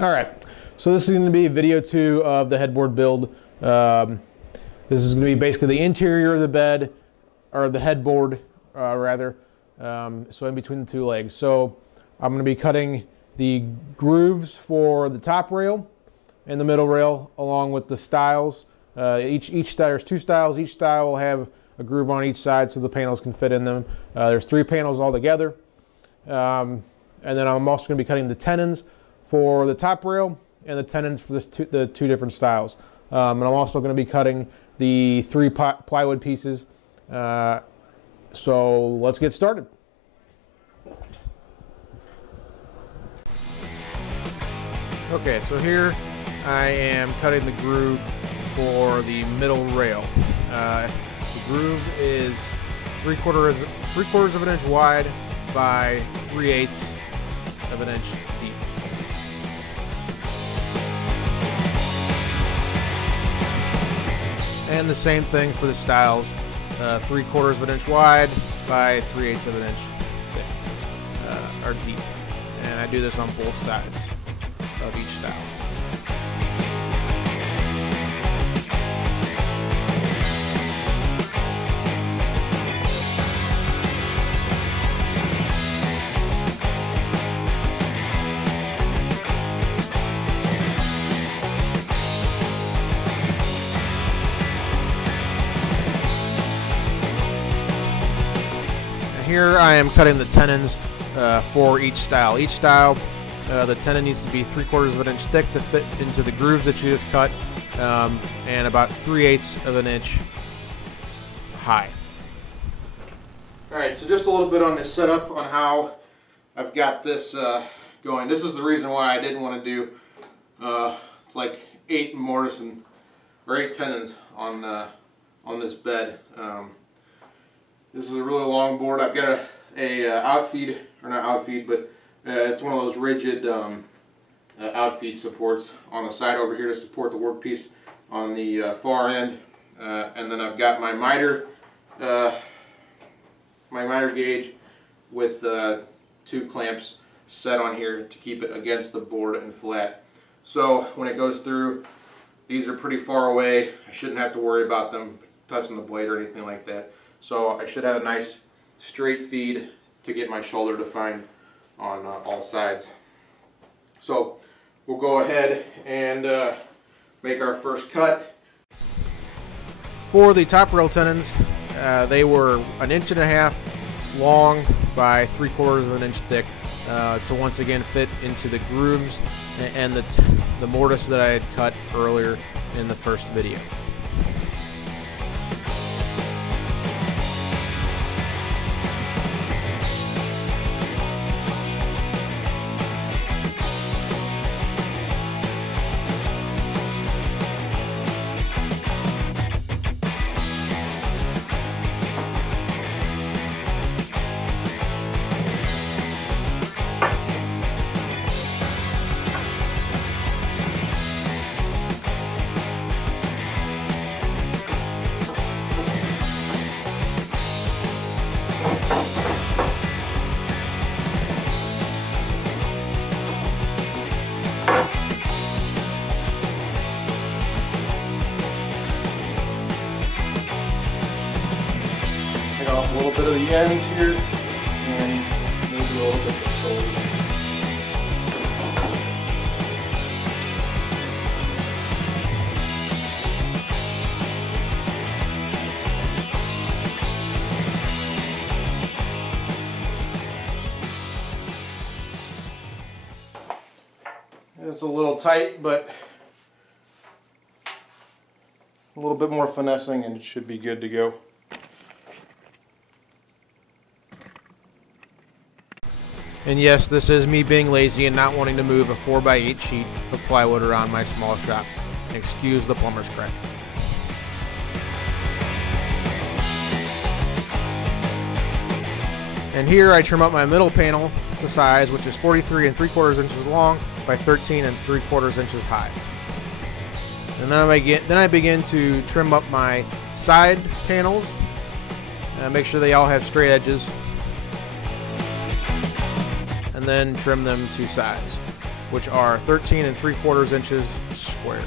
All right, so this is going to be video 2 of the headboard build. This is going to be basically the interior of the bed, or the headboard, rather. So in between the two legs. So I'm going to be cutting the grooves for the top rail and the middle rail, along with the stiles. There's 2 stiles. Each stile will have a groove on each side so the panels can fit in them. There's 3 panels altogether. And then I'm also going to be cutting the tenons for the top rail and the tenons for the 2 different stiles. And I'm also going to be cutting the 3 plywood pieces. So let's get started. Okay, so here I am cutting the groove for the middle rail. The groove is 3/4 of an inch wide by 3/8 of an inch deep. And the same thing for the stiles, 3/4 of an inch wide by 3/8 of an inch thick, or deep. And I do this on both sides of each stile. Here I am cutting the tenons for each stile. Each stile, the tenon needs to be 3/4 of an inch thick to fit into the grooves that you just cut, and about 3/8 of an inch high. Alright, so just a little bit on this setup on how I've got this going. This is the reason why I didn't want to do, it's like 8 mortise or 8 tenons on this bed. This is a really long board. I've got a outfeed, or not outfeed, but it's one of those rigid outfeed supports on the side over here to support the workpiece on the far end. And then I've got my miter gauge with 2 clamps set on here to keep it against the board and flat. So when it goes through, these are pretty far away. I shouldn't have to worry about them touching the blade or anything like that. So I should have a nice straight feed to get my shoulder defined on all sides. So we'll go ahead and make our first cut. For the top rail tenons, they were 1.5 inches long by 3/4 of an inch thick to once again fit into the grooves and the mortise that I had cut earlier in the first video. A little bit of the ends here, and maybe a little bit of the shoulders. It's a little tight, but a little bit more finessing and it should be good to go. And yes, this is me being lazy and not wanting to move a 4x8 sheet of plywood around my small shop. Excuse the plumber's crack. And here I trim up my middle panel to size, which is 43 3/4 inches long by 13 3/4 inches high. And then I begin to trim up my side panels, make sure they all have straight edges, and then trim them to size. which are 13 3/4 inches square.